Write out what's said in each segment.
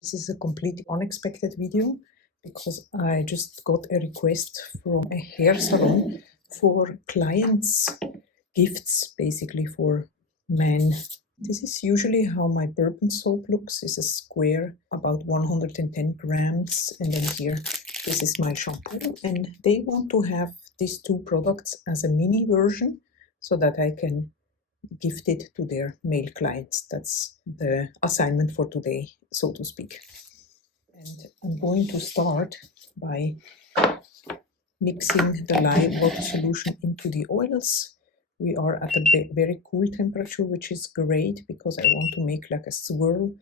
This is a completely unexpected video because I just got a request from a hair salon for clients' gifts, basically for men. This is usually how my bourbon soap looks. It's a square, about 110 grams, and then here, this is my shampoo. And they want to have these two products as a mini version so that I can gift it to their male clients. That's the assignment for today, so to speak. And I'm going to start by mixing the lye water solution into the oils. We are at a very cool temperature, which is great because I want to make like a swirl.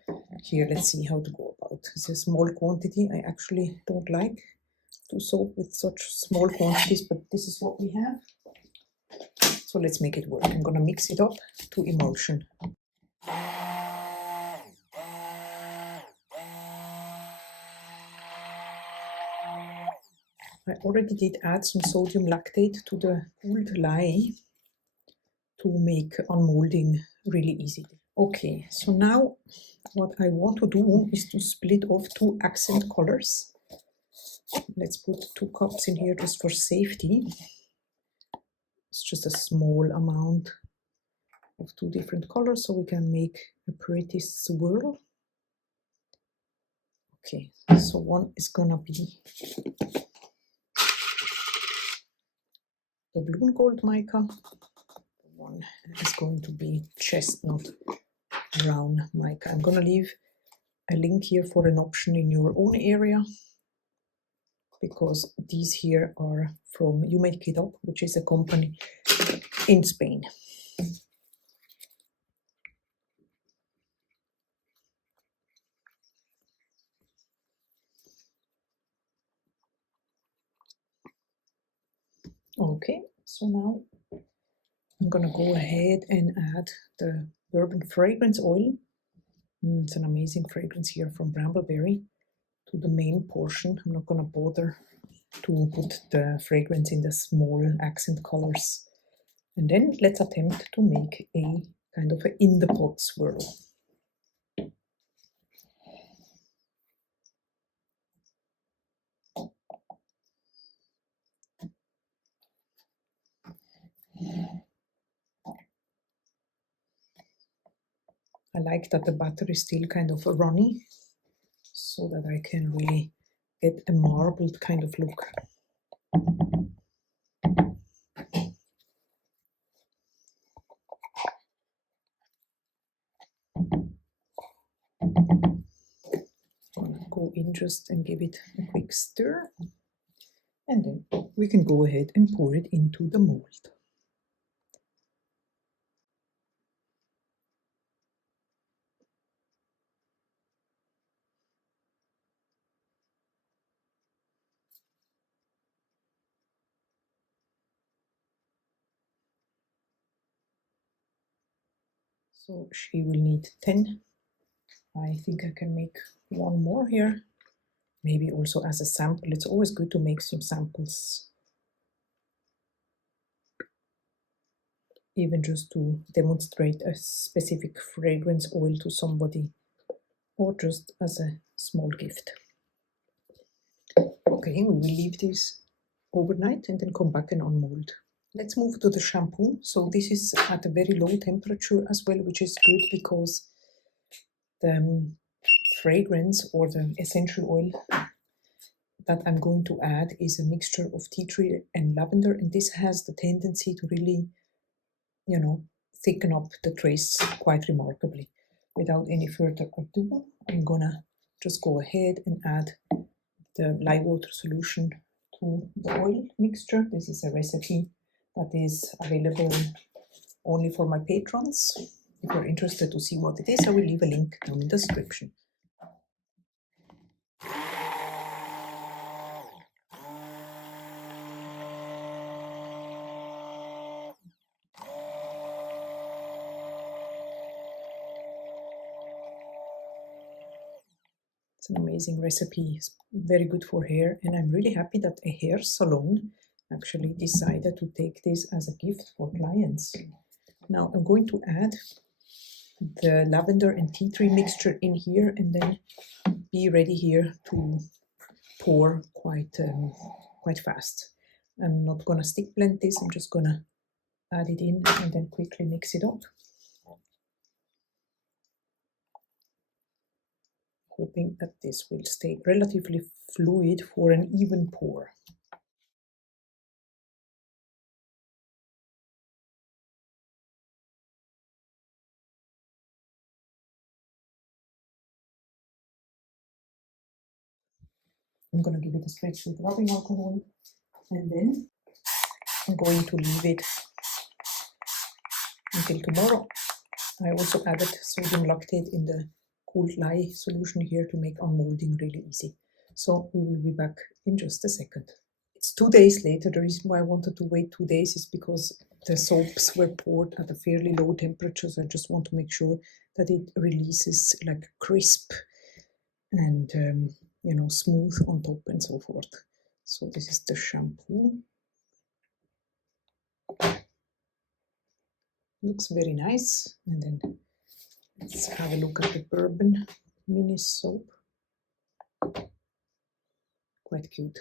Here, let's see how to go about. It's a small quantity. I actually don't like to soak with such small quantities, but this is what we have. So let's make it work. I'm gonna mix it up to emulsion. I already did add some sodium lactate to the cooled lye to make unmolding really easy. Okay, so now what I want to do is to split off two accent colors. Let's put 2 cups in here just for safety. It's just a small amount of 2 different colors so we can make a pretty swirl. Okay, so one is gonna be the blue and gold mica. One is going to be chestnut brown mica. I'm gonna leave a link here for an option in your own area because these here are from You Make It Up, which is a company in Spain. Okay, so now I'm gonna go ahead and add the bourbon fragrance oil. It's an amazing fragrance here from Brambleberry to the main portion. I'm not gonna bother to put the fragrance in the small accent colors. And then let's attempt to make a kind of a in the pot swirl. I like that the batter is still kind of runny so that I can really get a marbled kind of look. Gonna go in just and give it a quick stir, and then we can go ahead and pour it into the mold. So she will need 10. I think I can make one more here, maybe also as a sample. It's always good to make some samples, even just to demonstrate a specific fragrance oil to somebody or just as a small gift. Okay, we will leave this overnight and then come back and unmold. Let's move to the shampoo. So this is at a very low temperature as well, which is good because the fragrance or the essential oil that I'm going to add is a mixture of tea tree and lavender, and this has the tendency to really, you know, thicken up the trace quite remarkably. Without any further ado, I'm gonna just go ahead and add the lye water solution to the oil mixture. This is a recipe that is available only for my patrons. If you're interested to see what it is, I will leave a link down in the description. It's an amazing recipe. It's very good for hair, and I'm really happy that a hair salon actually decided to take this as a gift for clients. Now I'm going to add the lavender and tea tree mixture in here, and then be ready here to pour quite fast. I'm not gonna stick blend this, I'm just gonna add it in and then quickly mix it up. Hoping that this will stay relatively fluid for an even pour. I'm going to give it a stretch with rubbing alcohol, and then I'm going to leave it until tomorrow. I also added sodium lactate in the cooled lye solution here to make unmolding really easy. So we will be back in just a second. It's 2 days later. The reason why I wanted to wait 2 days is because the soaps were poured at a fairly low temperature. So I just want to make sure that it releases like crisp and you know, smooth on top and so forth. So this is the shampoo. Looks very nice. And then let's have a look at the bourbon mini soap. Quite cute.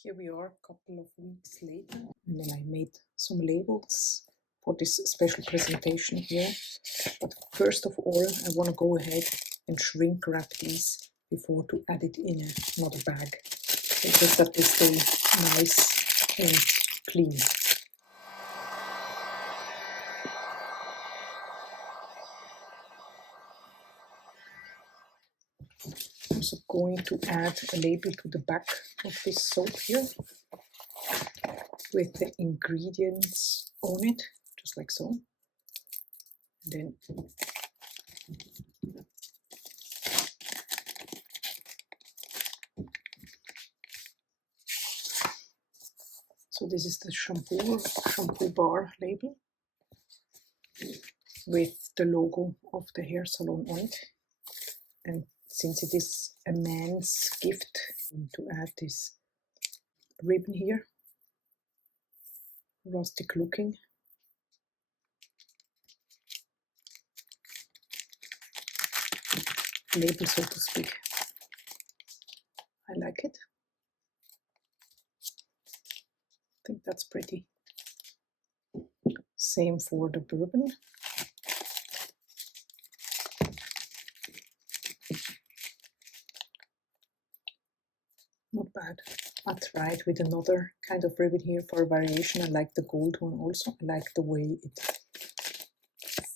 Here we are a couple of weeks later, and then I made some labels for this special presentation here. But first of all, I want to go ahead and shrink wrap these before to add it in another bag, so just that they stay nice and clean. I'm also going to add a label to the back of this soap here with the ingredients on it, just like so. Then so this is the shampoo bar label with the logo of the hair salon on it. And since it is a man's gift, I'm going to add this ribbon here, rustic looking. Label, so to speak. I like it. I think that's pretty. Same for the bourbon. Not bad. I'll try it with another kind of ribbon here for a variation. I like the gold one also. I like the way it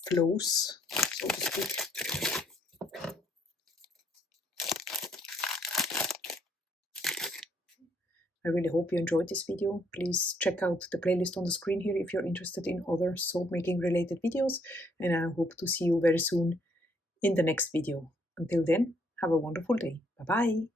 flows, so to speak. I really hope you enjoyed this video. Please check out the playlist on the screen here if you're interested in other soap making related videos, and I hope to see you very soon in the next video. Until then, have a wonderful day. Bye bye.